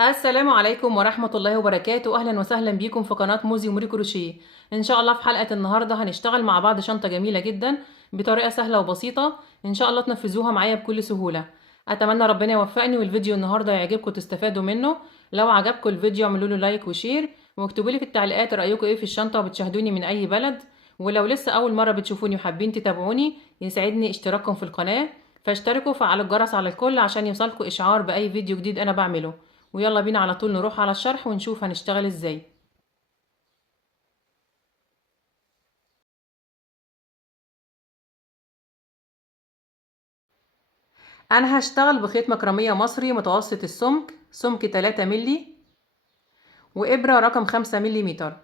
السلام عليكم ورحمة الله وبركاته. أهلا وسهلا بيكم في قناة موزي وموري كروشيه. إن شاء الله في حلقة النهاردة هنشتغل مع بعض شنطة جميلة جدا بطريقة سهلة وبسيطة. إن شاء الله تنفذوها معايا بكل سهولة. أتمنى ربنا يوفقني والفيديو النهاردة يعجبكم وتستفادوا منه. لو عجبكم الفيديو اعملوا له لايك وشير، واكتبوا لي في التعليقات رأيكم إيه في الشنطة وبتشاهدوني من أي بلد. ولو لسه أول مرة بتشوفوني وحابين تتابعوني يسعدني اشتراككم في القناة، فاشتركوا وفعلوا الجرس على الكل عشان يوصلكوا إشعار بأي فيديو جديد أنا بعمله. ويلا بينا على طول نروح على الشرح ونشوف هنشتغل ازاي. انا هشتغل بخيط مكرمية مصري متوسط السمك، سمك 3 ملي، وابرة رقم 5 مليمتر.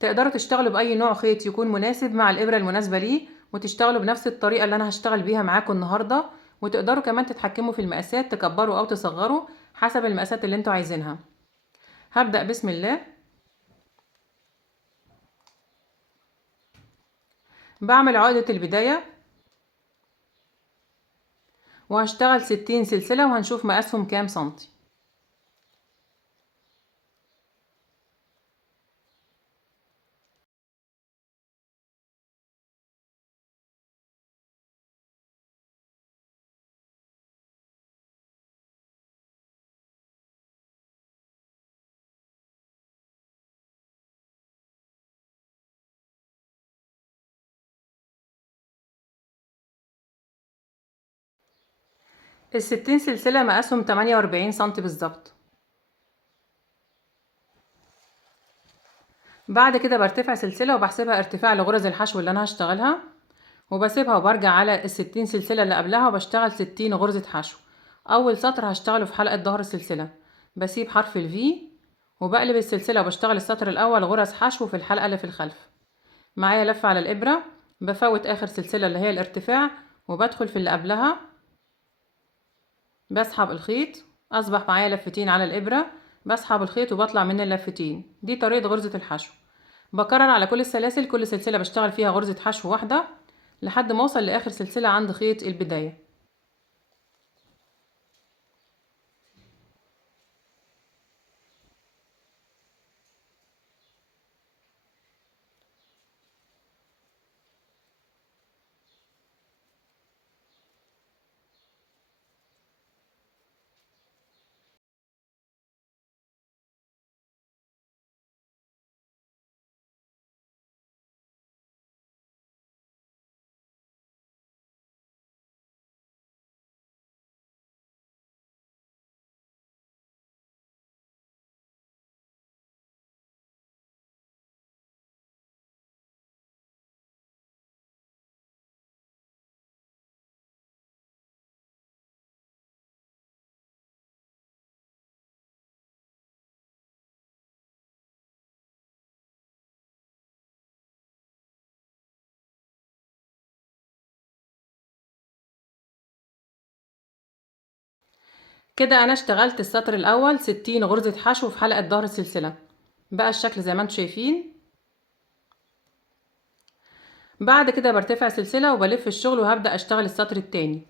تقدروا تشتغلوا باي نوع خيط يكون مناسب مع الابرة المناسبة ليه، وتشتغلوا بنفس الطريقة اللي انا هشتغل بيها معاكم النهاردة. وتقدروا كمان تتحكموا في المقاسات، تكبروا او تصغروا حسب المقاسات اللي انتوا عايزينها. هبدأ بسم الله. بعمل عقدة البداية وهشتغل 60 سلسلة وهنشوف مقاسهم كام سنتي. ال60 سلسلة مقاسهم 48 سنتي بالظبط. بعد كده برتفع سلسلة وبحسبها ارتفاع لغرز الحشو اللي انا هشتغلها، وبسيبها وبرجع على ال60 سلسلة اللي قبلها وبشتغل 60 غرزة حشو. اول سطر هشتغله في حلقة ظهر السلسلة، بسيب حرف الفي وبقلب السلسلة وبشتغل السطر الاول غرز حشو في الحلقة اللي في الخلف. معايا لفة على الابرة، بفوت اخر سلسلة اللي هي الارتفاع وبدخل في اللي قبلها، بسحب الخيط. اصبح معايا لفتين على الابرة، بسحب الخيط وبطلع من اللفتين. دي طريقة غرزة الحشو. بكرر على كل السلاسل، كل سلسلة بشتغل فيها غرزة حشو واحدة لحد ما اوصل لاخر سلسلة عند خيط البداية. كده انا اشتغلت السطر الاول 60 غرزة حشو في حلقة ظهر السلسلة. بقى الشكل زي ما انتم شايفين. بعد كده برتفع سلسلة وبلف الشغل وهبدأ اشتغل السطر التاني.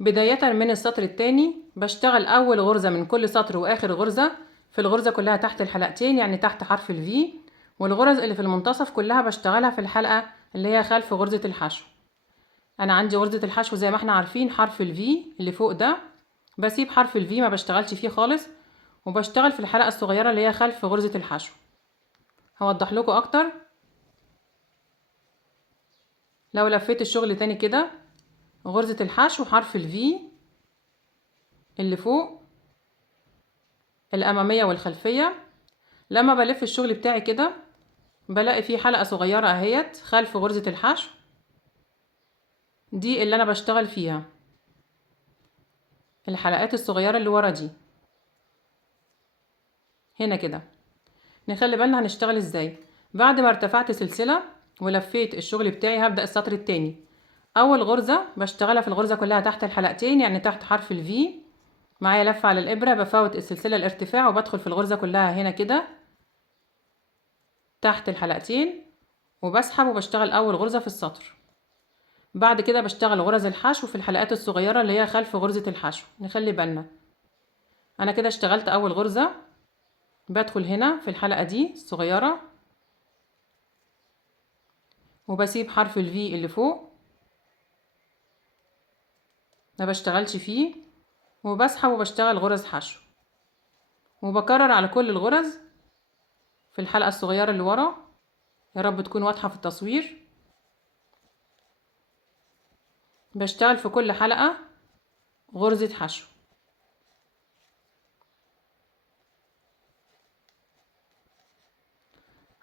بداية من السطر التاني بشتغل اول غرزة من كل سطر واخر غرزة في الغرزة كلها تحت الحلقتين، يعني تحت حرف الفي. والغرز اللي في المنتصف كلها بشتغلها في الحلقة اللي هي خلف غرزة الحشو. انا عندي غرزة الحشو زي ما احنا عارفين حرف الفي اللي فوق ده، بسيب حرف الفي ما بشتغلش فيه خالص وبشتغل في الحلقة الصغيرة اللي هي خلف غرزة الحشو. هوضح لكم اكتر. لو لفيت الشغل تاني كده، غرزة الحشو حرف الفي اللي فوق الامامية والخلفية. لما بلف الشغل بتاعي كده بلاقي فيه حلقة صغيرة اهيت خلف غرزة الحشو، دي اللي انا بشتغل فيها. الحلقات الصغيرة اللي ورا دي هنا كده. نخلي بالنا هنشتغل ازاي. بعد ما ارتفعت سلسلة ولفيت الشغل بتاعي هبدأ السطر التاني. اول غرزة بشتغلها في الغرزة كلها تحت الحلقتين، يعني تحت حرف الفي. معايا لفة على الابرة، بفوت السلسلة الارتفاع وبدخل في الغرزة كلها هنا كده تحت الحلقتين وبسحب وبشتغل اول غرزة في السطر. بعد كده بشتغل غرز الحشو في الحلقات الصغيرة اللي هي خلف غرزة الحشو. نخلي بالنا انا كده اشتغلت اول غرزة. بدخل هنا في الحلقة دي الصغيرة وبسيب حرف الفي اللي فوق، ما بشتغلش فيه، وبسحب وبشتغل غرز حشو، وبكرر على كل الغرز في الحلقة الصغيرة اللي ورا. يا رب تكون واضحة في التصوير. بشتغل في كل حلقة غرزة حشو.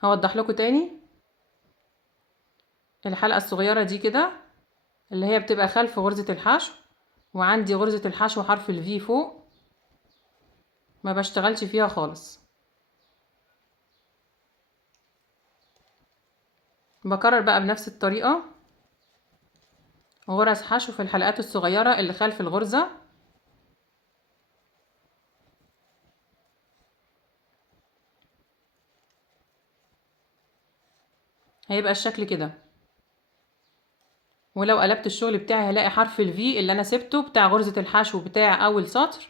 هوضح لكم تاني. الحلقة الصغيرة دي كده اللي هي بتبقى خلف غرزة الحشو، وعندي غرزة الحشو حرف الفي فوق، ما بشتغلش فيها خالص. بكرر بقى بنفس الطريقة غرز حشو في الحلقات الصغيرة اللي خلف الغرزة. هيبقى الشكل كده. ولو قلبت الشغل بتاعي هلاقي حرف الفي اللي انا سبته بتاع غرزة الحشو بتاع اول سطر،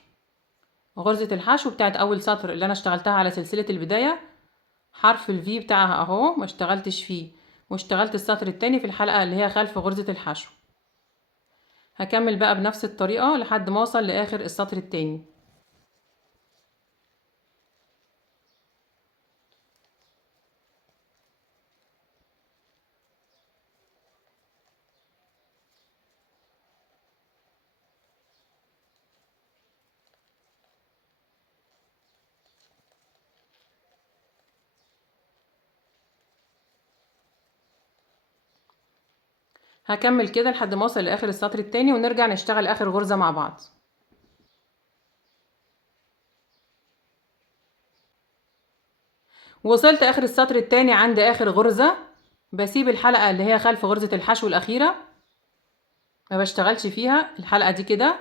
غرزة الحشو بتاعت اول سطر اللي انا اشتغلتها على سلسلة البداية، حرف الفي بتاعها اهو ما اشتغلتش فيه، واشتغلت السطر التاني في الحلقة اللي هي خلف غرزة الحشو. هكمل بقى بنفس الطريقة لحد ما اوصل لاخر السطر التاني. هكمل كده لحد ما اوصل لاخر السطر التاني ونرجع نشتغل اخر غرزة مع بعض. وصلت اخر السطر التاني عند اخر غرزة، بسيب الحلقة اللي هي خلف غرزة الحشو الاخيرة، ما بشتغلش فيها الحلقة دي كده،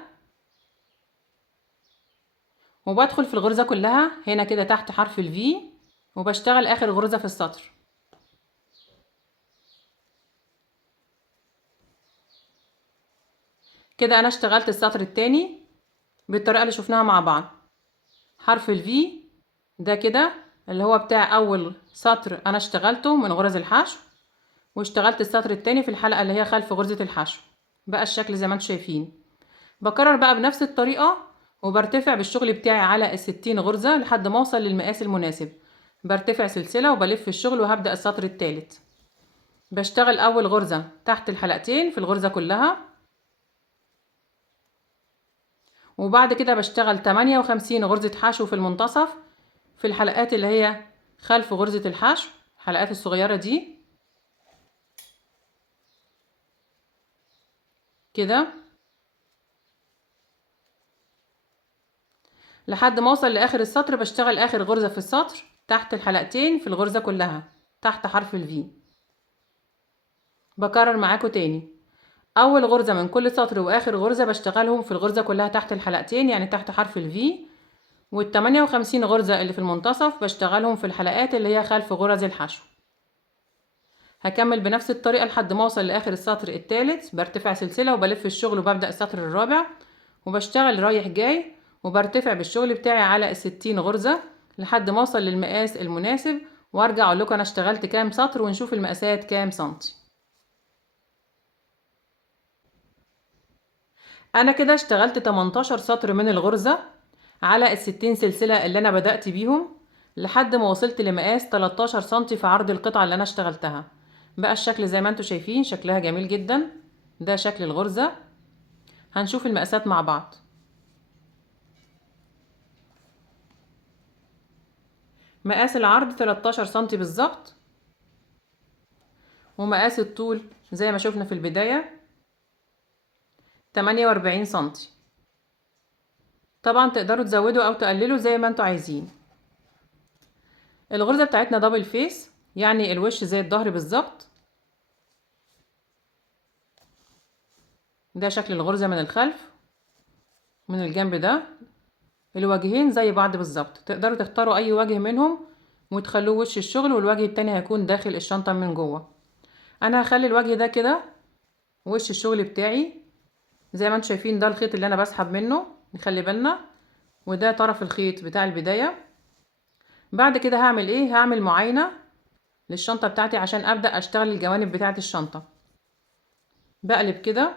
وبدخل في الغرزة كلها هنا كده تحت حرف الفي، وبشتغل اخر غرزة في السطر. كده انا اشتغلت السطر التاني بالطريقة اللي شفناها مع بعض. حرف الفي ده كده اللي هو بتاع اول سطر انا اشتغلته من غرز الحشو، واشتغلت السطر التاني في الحلقة اللي هي خلف غرزة الحشو. بقى الشكل زي ما انتم شايفين. بكرر بقى بنفس الطريقة، وبرتفع بالشغل بتاعي على ال60 غرزة لحد ما اوصل للمقاس المناسب. برتفع سلسلة وبلف الشغل وهبدأ السطر التالت. بشتغل اول غرزة تحت الحلقتين في الغرزة كلها، وبعد كده بشتغل 58 غرزة حشو في المنتصف في الحلقات اللي هي خلف غرزة الحشو، الحلقات الصغيرة دي كده لحد ما اوصل لاخر السطر. بشتغل اخر غرزة في السطر تحت الحلقتين في الغرزة كلها تحت حرف الفي. بكرر معاكم تاني، اول غرزة من كل سطر واخر غرزة بشتغلهم في الغرزة كلها تحت الحلقتين يعني تحت حرف الفي، وال58 غرزة اللي في المنتصف بشتغلهم في الحلقات اللي هي خلف غرز الحشو. هكمل بنفس الطريقة لحد ما اوصل لاخر السطر الثالث. برتفع سلسلة وبلف الشغل وببدأ السطر الرابع، وبشتغل رايح جاي، وبرتفع بالشغل بتاعي على ال60 غرزة لحد ما اوصل للمقاس المناسب، وارجع اقول لكم انا اشتغلت كام سطر ونشوف المقاسات كام سنتي. انا كده اشتغلت 18 سطر من الغرزة على ال60 سلسلة اللي انا بدأت بيهم لحد ما وصلت لمقاس 13 سنتي في عرض القطعة اللي انا اشتغلتها. بقى الشكل زي ما انتم شايفين شكلها جميل جدا. ده شكل الغرزة. هنشوف المقاسات مع بعض. مقاس العرض 13 سنتي بالظبط، ومقاس الطول زي ما شفنا في البداية 48 سنتي. طبعا تقدروا تزودوا او تقللوا زي ما انتوا عايزين. الغرزة بتاعتنا دبل فيس يعني الوش زي الظهر بالظبط. ده شكل الغرزة من الخلف، من الجنب ده الوجهين زي بعض بالظبط. تقدروا تختاروا اي وجه منهم وتخلوه وش الشغل، والوجه التاني هيكون داخل الشنطة من جوه. انا هخلي الوجه ده كده وش الشغل بتاعي. زي ما انتم شايفين ده الخيط اللي انا بسحب منه، نخلي بالنا. وده طرف الخيط بتاع البداية. بعد كده هعمل ايه؟ هعمل معاينة للشنطة بتاعتي عشان ابدأ اشتغل الجوانب بتاعت الشنطة. بقلب كده،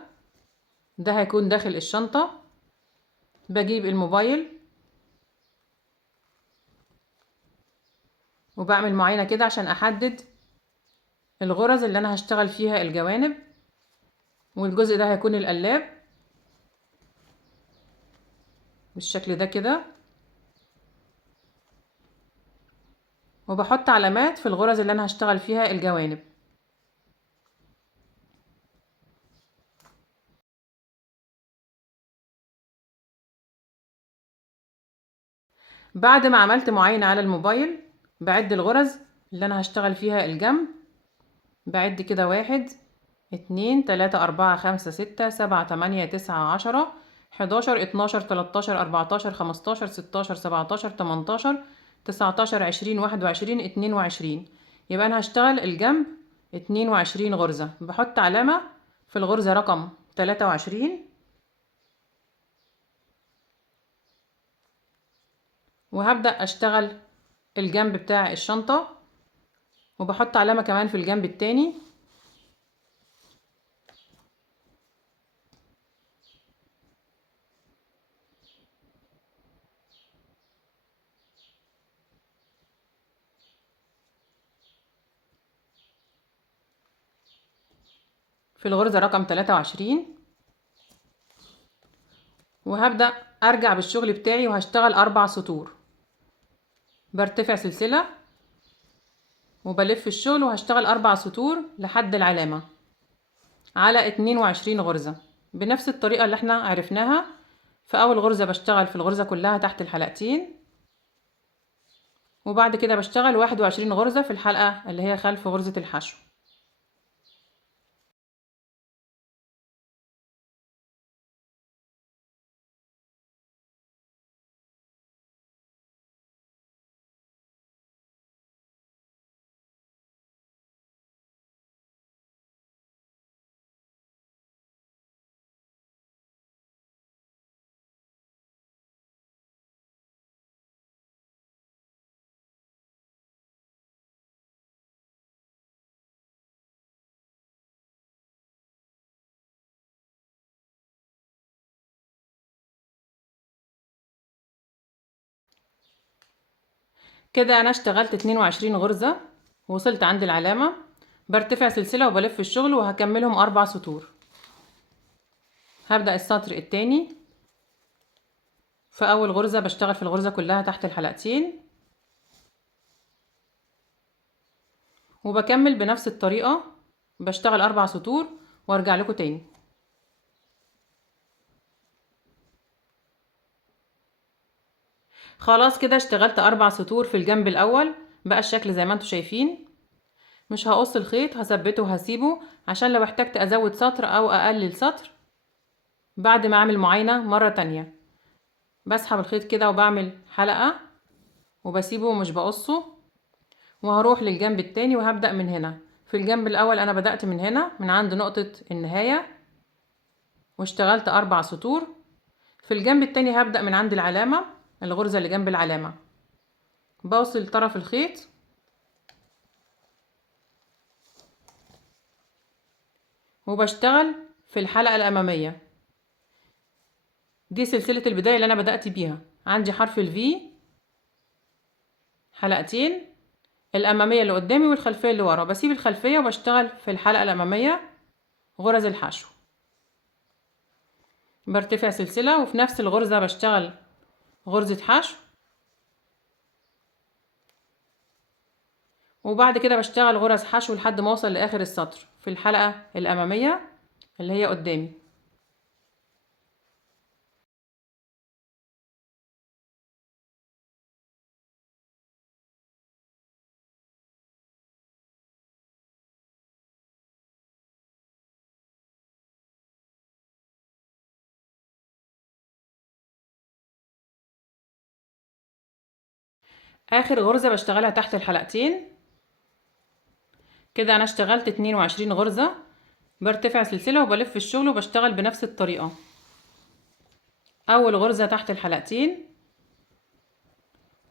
ده هيكون داخل الشنطة. بجيب الموبايل وبعمل معاينة كده عشان احدد الغرز اللي انا هشتغل فيها الجوانب. والجزء ده هيكون القلاب بالشكل ده كده، وبحط علامات في الغرز اللي انا هشتغل فيها الجوانب. بعد ما عملت معاينة على الموبايل بعد الغرز اللي انا هشتغل فيها الجنب. بعد كده 1 2 3 4 5 6 7 8 9 10 11 12 13 14 15 16 17 18 19 20 21 22. يبقى انا هشتغل الجنب 22 غرزة. بحط علامة في الغرزة رقم 23 وهبدأ اشتغل الجنب بتاع الشنطة، وبحط علامة كمان في الجنب التاني. في الغرزة رقم 23 وهبدأ ارجع بالشغل بتاعي وهشتغل 4 سطور. برتفع سلسلة وبلف الشغل وهشتغل 4 سطور لحد العلامة على 22 غرزة بنفس الطريقة اللي احنا عرفناها. في اول غرزة بشتغل في الغرزة كلها تحت الحلقتين، وبعد كده بشتغل 21 غرزة في الحلقة اللي هي خلف غرزة الحشو. كده انا اشتغلت 22 غرزة ووصلت عند العلامة. برتفع سلسلة وبلف الشغل وهكملهم 4 سطور. هبدأ السطر التاني. في اول غرزة بشتغل في الغرزة كلها تحت الحلقتين وبكمل بنفس الطريقة. بشتغل 4 سطور وارجع لكم تاني. خلاص كده اشتغلت 4 سطور في الجنب الاول. بقى الشكل زي ما انتم شايفين. مش هقص الخيط، هثبته وهسيبه عشان لو احتجت ازود سطر او اقلل سطر بعد ما اعمل معاينة مرة تانية. بسحب الخيط كده وبعمل حلقة وبسيبه ومش بقصه، وهروح للجنب التاني وهبدأ من هنا. في الجنب الاول انا بدأت من هنا من عند نقطة النهاية واشتغلت 4 سطور. في الجنب التاني هبدأ من عند العلامة، الغرزة اللي جنب العلامة، بوصل طرف الخيط وبشتغل في الحلقة الأمامية. دي سلسلة البداية اللي أنا بدأت بيها. عندي حرف الفي، حلقتين، الأمامية اللي قدامي والخلفية اللي ورا. بسيب الخلفية وبشتغل في الحلقة الأمامية غرز الحشو. برتفع سلسلة وفي نفس الغرزة بشتغل غرزة حشو، وبعد كده بشتغل غرز حشو لحد ما اوصل لاخر السطر في الحلقة الامامية اللي هي قدامي. اخر غرزة بشتغلها تحت الحلقتين. كده انا اشتغلت 22 غرزة. برتفع سلسلة وبلف الشغل وبشتغل بنفس الطريقة. اول غرزة تحت الحلقتين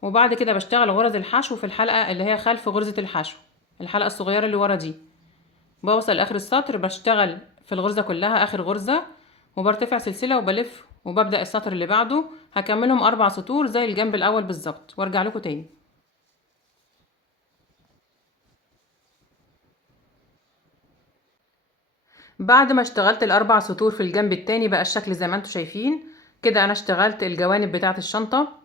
وبعد كده بشتغل غرز الحشو في الحلقة اللي هي خلف غرزة الحشو، الحلقة الصغيرة اللي ورا دي. بوصل لاخر السطر، بشتغل في الغرزة كلها اخر غرزة، وبرتفع سلسلة وبلف وببدأ السطر اللي بعده. هكملهم 4 سطور زي الجنب الاول بالظبط وارجع لكم تاني. بعد ما اشتغلت ال4 سطور في الجنب التاني بقى الشكل زي ما انتم شايفين كده. انا اشتغلت الجوانب بتاعة الشنطة.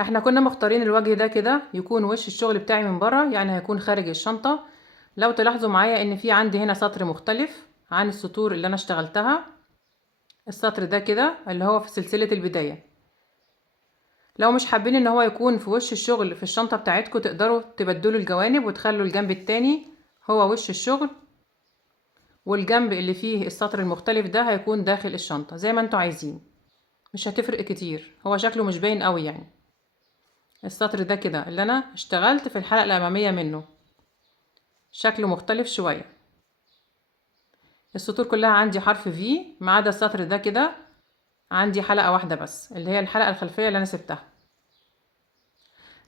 احنا كنا مختارين الوجه ده كده يكون وش الشغل بتاعي من بره، يعني هيكون خارج الشنطة. لو تلاحظوا معايا ان في عندي هنا سطر مختلف عن السطور اللي انا اشتغلتها. السطر ده كده اللي هو في سلسلة البداية. لو مش حابين ان هو يكون في وش الشغل في الشنطة بتاعتكم، تقدروا تبدلوا الجوانب وتخلوا الجنب التاني هو وش الشغل، والجنب اللي فيه السطر المختلف ده هيكون داخل الشنطة زي ما انتوا عايزين. مش هتفرق كتير، هو شكله مش باين قوي يعني. السطر ده كده اللي انا اشتغلت في الحلقة الامامية منه، شكله مختلف شوية. السطور كلها عندي حرف في ما عدا السطر ده كده عندي حلقة واحدة بس اللي هي الحلقة الخلفية اللي انا سبتها.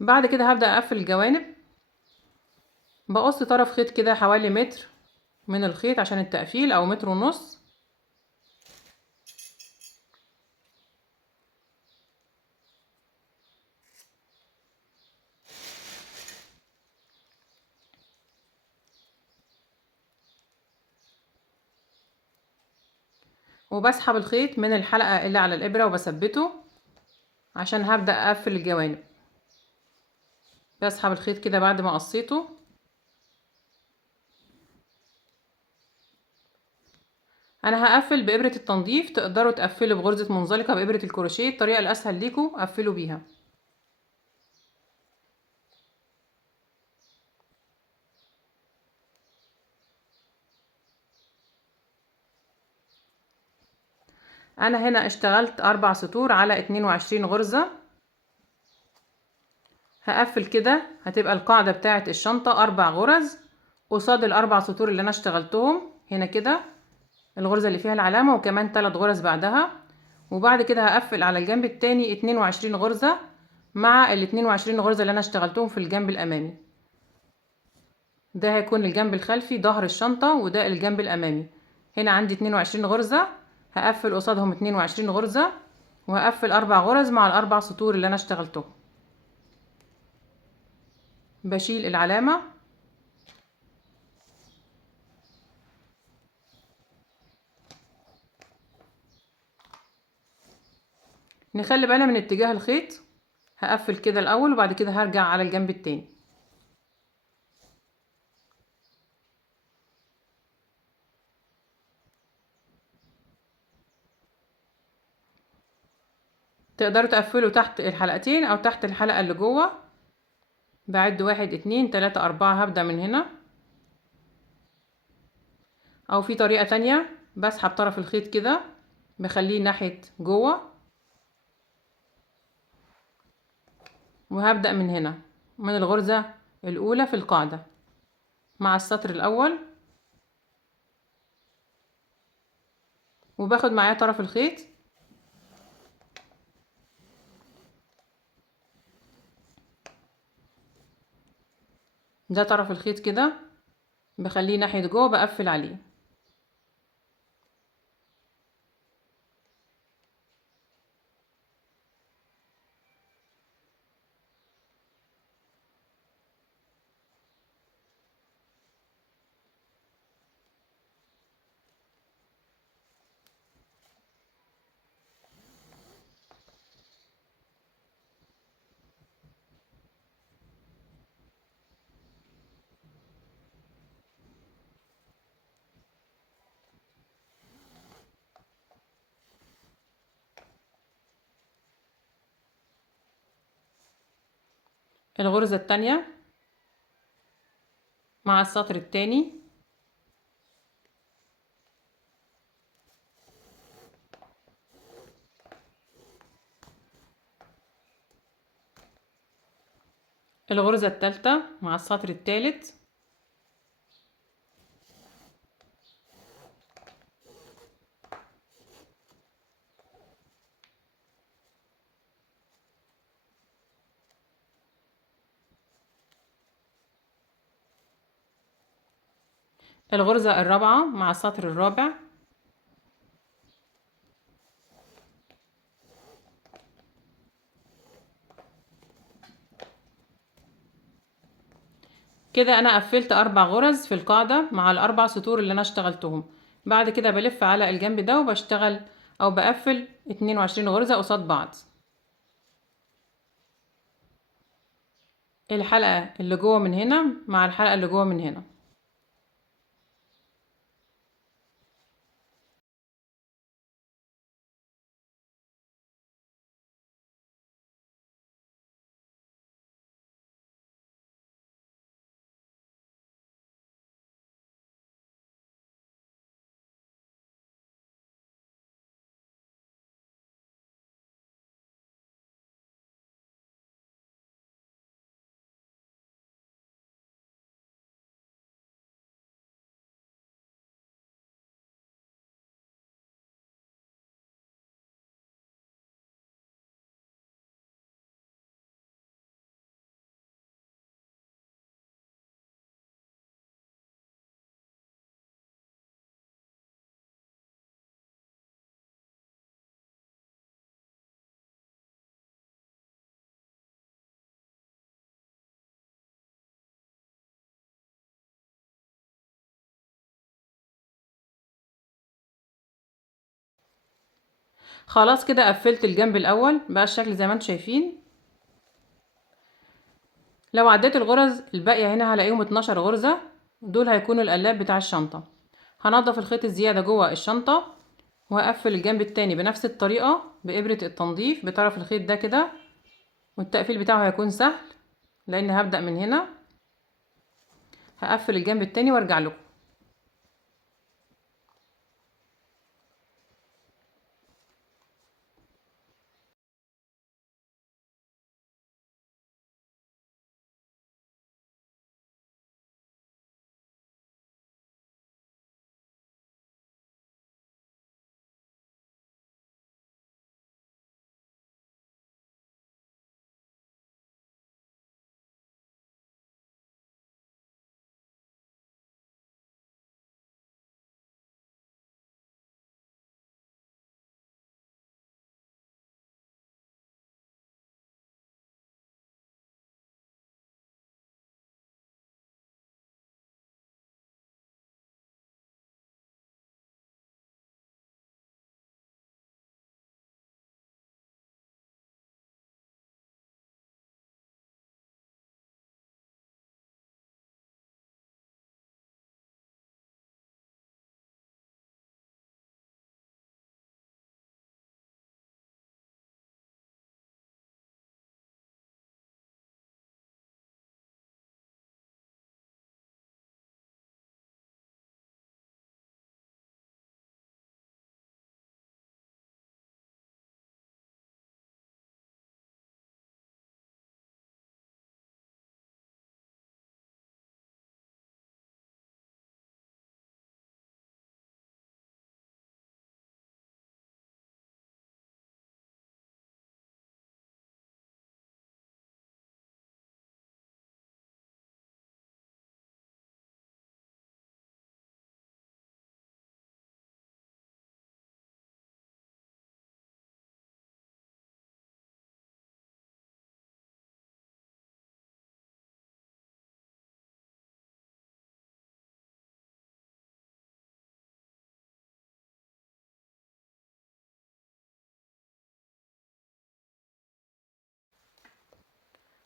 بعد كده هبدأ اقفل الجوانب. بقص طرف خيط كده حوالي متر من الخيط عشان التقفيل او متر ونص. وبسحب الخيط من الحلقة اللي على الإبرة وبثبته عشان هبدأ أقفل الجوانب. بسحب الخيط كده بعد ما قصيته. أنا هقفل بإبرة التنظيف، تقدروا تقفلوا بغرزة منزلقة بإبرة الكروشيه، الطريقة الأسهل ليكوا قفلوا بيها. أنا هنا اشتغلت 4 سطور على 22 غرزة. هقفل كده، هتبقى القاعدة بتاعة الشنطة 4 غرز قصاد ال4 سطور اللي أنا اشتغلتهم هنا كده، الغرزة اللي فيها العلامة وكمان 3 غرز بعدها. وبعد كده هقفل على الجنب التاني 22 غرزة مع ال 22 غرزة اللي انا اشتغلتهم في الجنب الامامي. ده هيكون الجنب الخلفي ظهر الشنطة، وده الجنب الامامي. هنا عندي 22 غرزة، هقفل قصادهم 22 غرزة وهقفل 4 غرز مع ال4 سطور اللي انا اشتغلتهم. بشيل العلامة. نخلي بالنا من اتجاه الخيط. هقفل كده الاول وبعد كده هرجع على الجنب التاني. تقدروا تقفلوا تحت الحلقتين او تحت الحلقة اللي جوه. بعد 1 2 3 4 هبدأ من هنا. او في طريقة تانية، بسحب طرف الخيط كده بخليه ناحية جوه وهبدأ من هنا من الغرزة الاولى في القاعدة مع السطر الاول، وباخد معايا طرف الخيط ده، طرف الخيط كده بخليه ناحية جوه بقفل عليه. الغرزة التانية مع السطر التاني الغرزة التالتة مع السطر التالت الغرزة الرابعة مع السطر الرابع. كده انا قفلت 4 غرز في القاعدة مع ال4 سطور اللي انا اشتغلتهم. بعد كده بلف على الجنب ده وبشتغل او بقفل 22 غرزة قصاد بعض. الحلقة اللي جوه من هنا مع الحلقة اللي جوه من هنا. خلاص كده قفلت الجنب الاول بقى الشكل زي ما انتم شايفين. لو عديت الغرز الباقية هنا هلاقيهم 12 غرزة، دول هيكونوا القلاب بتاع الشنطة. هنضف الخيط الزيادة جوه الشنطة وهقفل الجنب التاني بنفس الطريقة بإبرة التنظيف بطرف الخيط ده كده، والتقفيل بتاعه هيكون سهل لأن هبدأ من هنا. هقفل الجنب التاني وارجع لكم.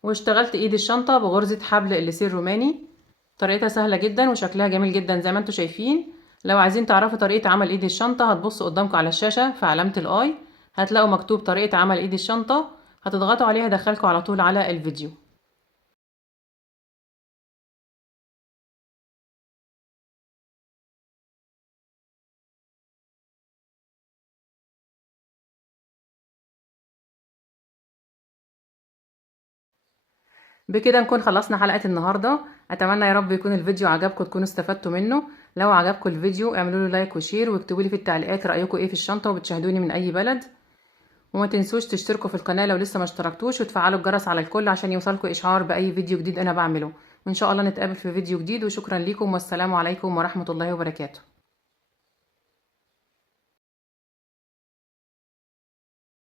واشتغلت ايد الشنطة بغرزة حبل الليسير روماني. طريقتها سهلة جدا وشكلها جميل جدا زي ما انتم شايفين. لو عايزين تعرفوا طريقة عمل ايد الشنطة هتبصوا قدامكم على الشاشة في علامة الاي، هتلاقوا مكتوب طريقة عمل ايد الشنطة، هتضغطوا عليها دخلكم على طول على الفيديو. بكده نكون خلصنا حلقة النهاردة. اتمنى يا رب يكون الفيديو عجبكم تكونوا استفدتوا منه. لو عجبكم الفيديو اعملوا له لايك وشير واكتبوا لي في التعليقات رأيكم ايه في الشنطة وبتشاهدوني من اي بلد. وما تنسوش تشتركوا في القناة لو لسه ما اشتركتوش وتفعلوا الجرس على الكل عشان يوصلكوا اشعار باي فيديو جديد انا بعمله. وان شاء الله نتقابل في فيديو جديد، وشكرا لكم والسلام عليكم ورحمة الله وبركاته.